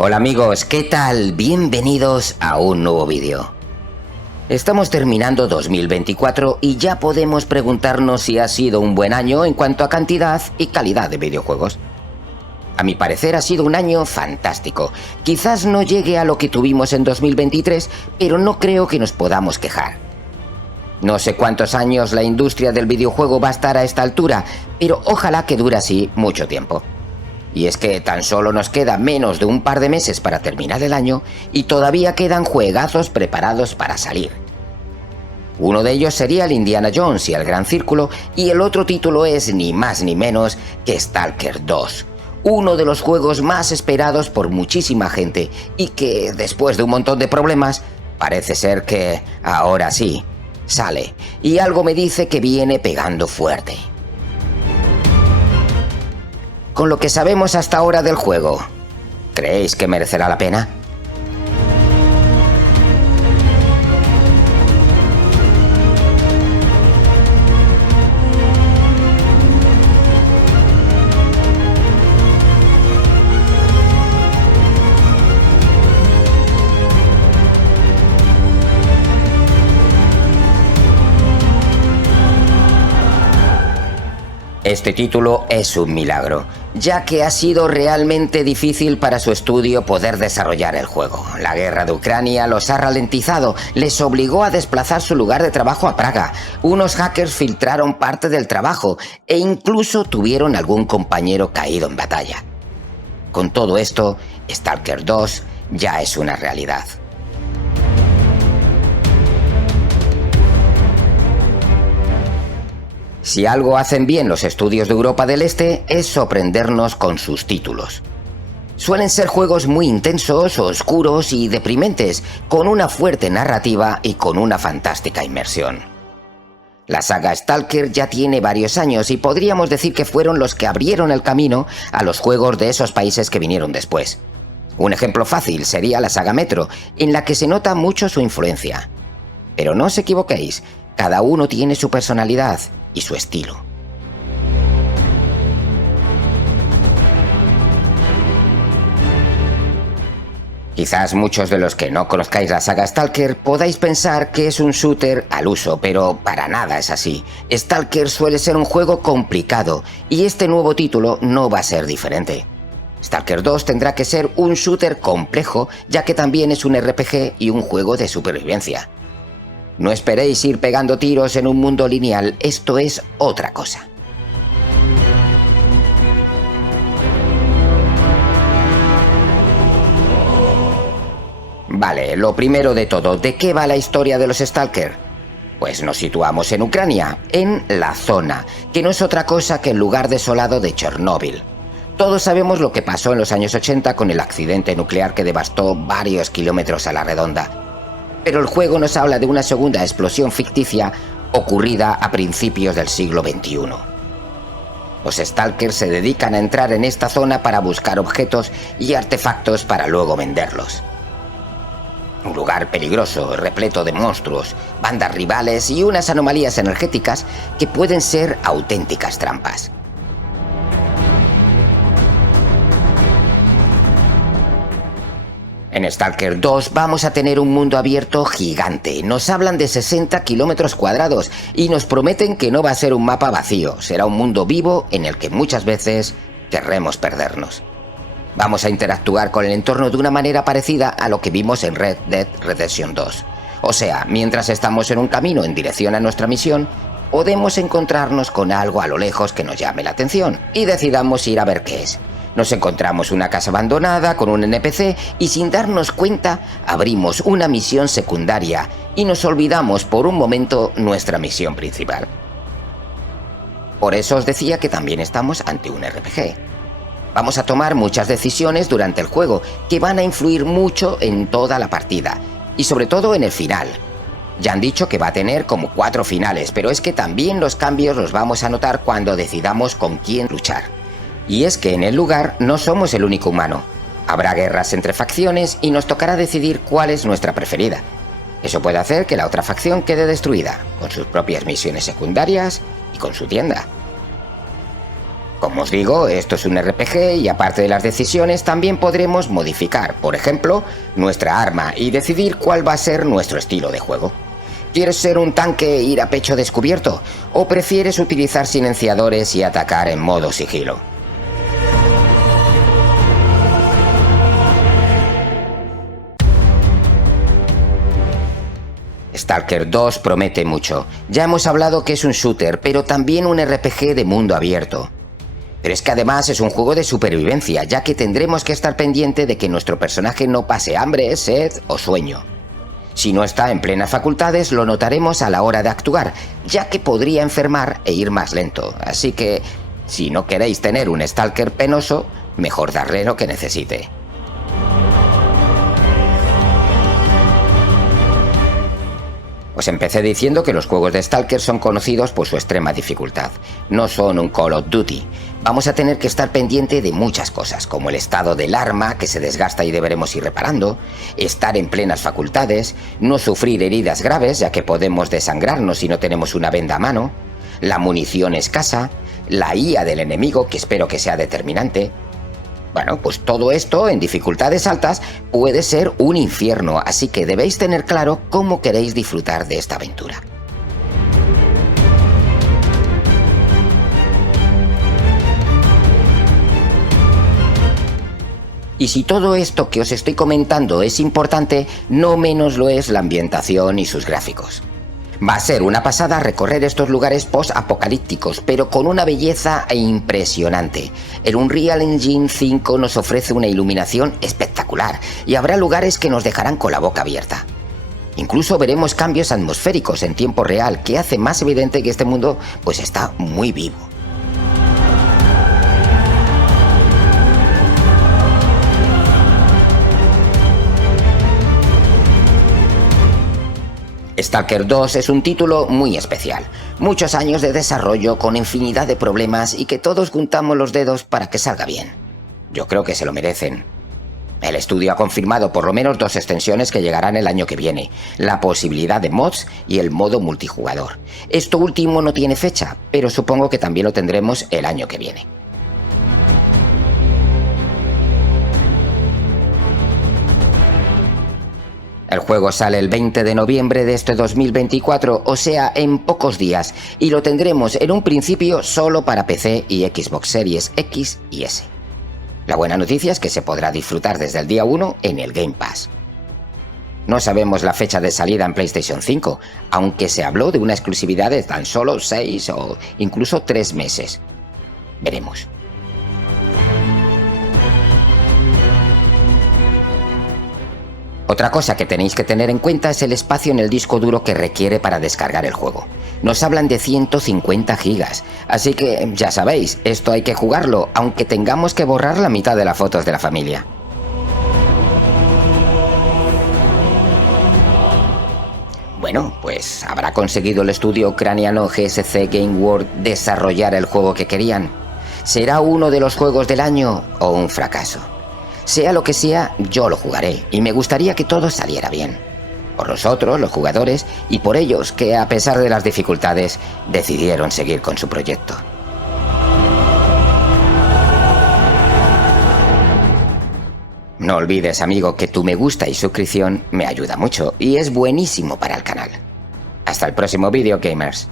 Hola amigos, ¿qué tal? Bienvenidos a un nuevo vídeo. Estamos terminando 2024 y ya podemos preguntarnos si ha sido un buen año en cuanto a cantidad y calidad de videojuegos. A mi parecer ha sido un año fantástico. Quizás no llegue a lo que tuvimos en 2023, pero no creo que nos podamos quejar. No sé cuántos años la industria del videojuego va a estar a esta altura, pero ojalá que dure así mucho tiempo. Y es que tan solo nos queda menos de un par de meses para terminar el año y todavía quedan juegazos preparados para salir. Uno de ellos sería el Indiana Jones y el Gran Círculo, y el otro título es ni más ni menos que Stalker 2, uno de los juegos más esperados por muchísima gente y que, después de un montón de problemas, parece ser que ahora sí, sale, y algo me dice que viene pegando fuerte. Con lo que sabemos hasta ahora del juego, ¿creéis que merecerá la pena? Este título es un milagro, ya que ha sido realmente difícil para su estudio poder desarrollar el juego. La guerra de Ucrania los ha ralentizado, les obligó a desplazar su lugar de trabajo a Praga. Unos hackers filtraron parte del trabajo e incluso tuvieron algún compañero caído en batalla. Con todo esto, Stalker 2 ya es una realidad. Si algo hacen bien los estudios de Europa del Este es sorprendernos con sus títulos. Suelen ser juegos muy intensos, oscuros y deprimentes, con una fuerte narrativa y con una fantástica inmersión. La saga Stalker ya tiene varios años y podríamos decir que fueron los que abrieron el camino a los juegos de esos países que vinieron después. Un ejemplo fácil sería la saga Metro, en la que se nota mucho su influencia. Pero no os equivoquéis, cada uno tiene su personalidad y su estilo. Quizás muchos de los que no conozcáis la saga Stalker podáis pensar que es un shooter al uso, pero para nada es así. Stalker suele ser un juego complicado y este nuevo título no va a ser diferente. Stalker 2 tendrá que ser un shooter complejo, ya que también es un RPG y un juego de supervivencia. No esperéis ir pegando tiros en un mundo lineal, esto es otra cosa. Vale, lo primero de todo, ¿de qué va la historia de los Stalker? Pues nos situamos en Ucrania, en la zona, que no es otra cosa que el lugar desolado de Chernóbil. Todos sabemos lo que pasó en los años 80 con el accidente nuclear que devastó varios kilómetros a la redonda. Pero el juego nos habla de una segunda explosión ficticia ocurrida a principios del siglo XXI. Los Stalkers se dedican a entrar en esta zona para buscar objetos y artefactos para luego venderlos. Un lugar peligroso, repleto de monstruos, bandas rivales y unas anomalías energéticas que pueden ser auténticas trampas. En Stalker 2 vamos a tener un mundo abierto gigante. Nos hablan de 60 kilómetros cuadrados y nos prometen que no va a ser un mapa vacío, será un mundo vivo en el que muchas veces querremos perdernos. Vamos a interactuar con el entorno de una manera parecida a lo que vimos en Red Dead Redemption 2. O sea, mientras estamos en un camino en dirección a nuestra misión, podemos encontrarnos con algo a lo lejos que nos llame la atención y decidamos ir a ver qué es. Nos encontramos una casa abandonada con un NPC y sin darnos cuenta abrimos una misión secundaria y nos olvidamos por un momento nuestra misión principal. Por eso os decía que también estamos ante un RPG. Vamos a tomar muchas decisiones durante el juego que van a influir mucho en toda la partida y sobre todo en el final. Ya han dicho que va a tener como 4 finales, pero es que también los cambios los vamos a notar cuando decidamos con quién luchar. Y es que en el lugar no somos el único humano. Habrá guerras entre facciones y nos tocará decidir cuál es nuestra preferida. Eso puede hacer que la otra facción quede destruida, con sus propias misiones secundarias y con su tienda. Como os digo, esto es un RPG y aparte de las decisiones también podremos modificar, por ejemplo, nuestra arma y decidir cuál va a ser nuestro estilo de juego. ¿Quieres ser un tanque e ir a pecho descubierto? ¿O prefieres utilizar silenciadores y atacar en modo sigilo? Stalker 2 promete mucho. Ya hemos hablado que es un shooter, pero también un RPG de mundo abierto. Pero es que además es un juego de supervivencia, ya que tendremos que estar pendiente de que nuestro personaje no pase hambre, sed o sueño. Si no está en plenas facultades, lo notaremos a la hora de actuar, ya que podría enfermar e ir más lento. Así que, si no queréis tener un Stalker penoso, mejor darle lo que necesite. Os empecé diciendo que los juegos de Stalker son conocidos por su extrema dificultad. No son un Call of Duty. Vamos a tener que estar pendiente de muchas cosas, como el estado del arma, que se desgasta y deberemos ir reparando, estar en plenas facultades, no sufrir heridas graves, ya que podemos desangrarnos si no tenemos una venda a mano, la munición escasa, la IA del enemigo, que espero que sea determinante. Bueno, pues todo esto en dificultades altas puede ser un infierno, así que debéis tener claro cómo queréis disfrutar de esta aventura. Y si todo esto que os estoy comentando es importante, no menos lo es la ambientación y sus gráficos. Va a ser una pasada recorrer estos lugares post-apocalípticos, pero con una belleza impresionante. El Unreal Engine 5 nos ofrece una iluminación espectacular y habrá lugares que nos dejarán con la boca abierta. Incluso veremos cambios atmosféricos en tiempo real que hace más evidente que este mundo pues está muy vivo. Stalker 2 es un título muy especial, muchos años de desarrollo con infinidad de problemas y que todos juntamos los dedos para que salga bien. Yo creo que se lo merecen. El estudio ha confirmado por lo menos 2 extensiones que llegarán el año que viene, la posibilidad de mods y el modo multijugador. Esto último no tiene fecha, pero supongo que también lo tendremos el año que viene. El juego sale el 20 de noviembre de este 2024, o sea, en pocos días, y lo tendremos en un principio solo para PC y Xbox Series X y S. La buena noticia es que se podrá disfrutar desde el día 1 en el Game Pass. No sabemos la fecha de salida en PlayStation 5, aunque se habló de una exclusividad de tan solo 6 o incluso 3 meses. Veremos. Otra cosa que tenéis que tener en cuenta es el espacio en el disco duro que requiere para descargar el juego. Nos hablan de 150 gigas, así que ya sabéis, esto hay que jugarlo, aunque tengamos que borrar la mitad de las fotos de la familia. Bueno, pues ¿habrá conseguido el estudio ucraniano GSC Game World desarrollar el juego que querían? ¿Será uno de los juegos del año o un fracaso? Sea lo que sea, yo lo jugaré y me gustaría que todo saliera bien. Por nosotros, los jugadores, y por ellos que, a pesar de las dificultades, decidieron seguir con su proyecto. No olvides, amigo, que tu me gusta y suscripción me ayuda mucho y es buenísimo para el canal. Hasta el próximo vídeo, gamers.